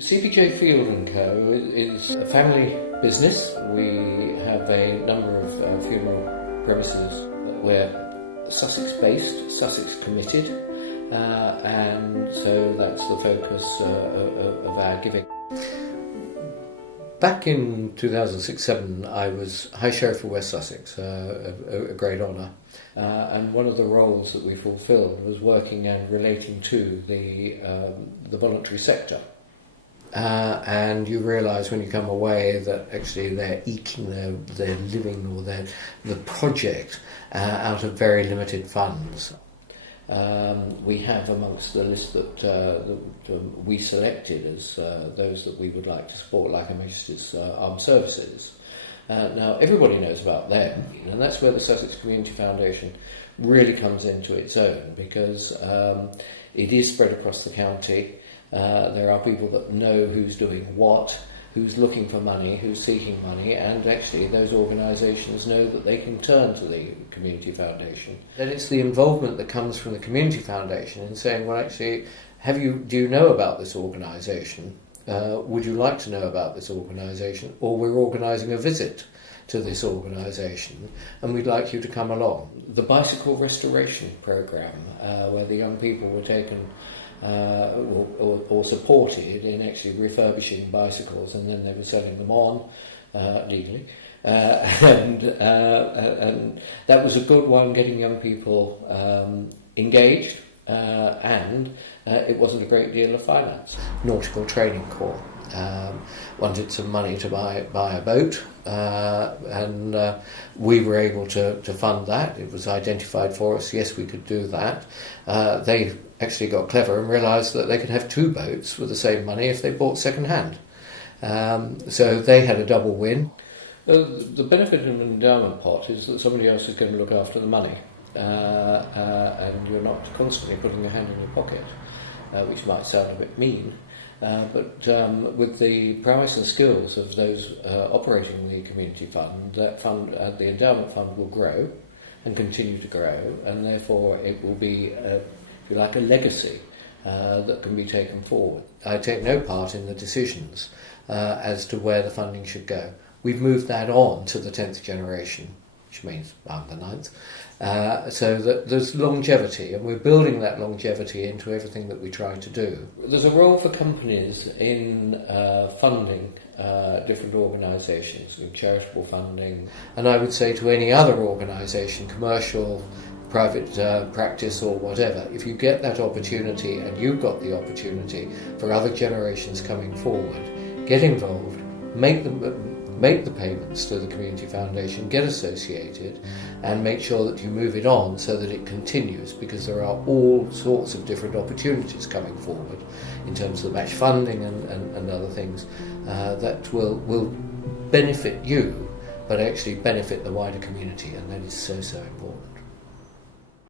CPJ Field & Co. is a family business. We have a number of funeral premises. We're Sussex based, Sussex committed, and so that's the focus of our giving. Back in 2006-07 I was High Sheriff of West Sussex, a great honour, and one of the roles that we fulfilled was working and relating to the voluntary sector. And you realise when you come away that actually they're eking their living or the project out of very limited funds. We have amongst the list that we selected as those that we would like to support, like Her Majesty's Armed Services. Now everybody knows about them, and that's where the Sussex Community Foundation really comes into its own, because it is spread across the county. There are people that know who's doing what, who's looking for money, who's seeking money, and actually those organisations know that they can turn to the Community Foundation. Then it's the involvement that comes from the Community Foundation in saying, well, actually, do you know about this organisation? Would you like to know about this organisation? Or we're organising a visit to this organisation and we'd like you to come along. The bicycle restoration programme, where the young people were taken or supported in actually refurbishing bicycles, and then they were selling them on legally, and that was a good one, getting young people engaged, and it wasn't a great deal of finance. Nautical Training Corps wanted some money to buy a boat, and we were able to fund that. It was identified for us, yes, we could do that. They actually got clever and realised that they could have two boats with the same money if they bought second hand. So they had a double win. The benefit of an endowment pot is that somebody else is going to look after the money, and you're not constantly putting your hand in your pocket, which might sound a bit mean. But with the prowess and skills of those operating the community fund, the endowment fund will grow and continue to grow, and therefore it will be, if you like, a legacy that can be taken forward. I take no part in the decisions as to where the funding should go. We've moved that on to the 10th generation, which means I'm the 9th, so that there's longevity, and we're building that longevity into everything that we try to do. There's a role for companies in funding different organisations, in charitable funding, and I would say to any other organisation, commercial, private practice or whatever, if you get that opportunity and you've got the opportunity for other generations coming forward, get involved, make the payments to the Community Foundation, get associated, and make sure that you move it on so that it continues, because there are all sorts of different opportunities coming forward in terms of match funding and other things that will benefit you, but actually benefit the wider community, and that is so important.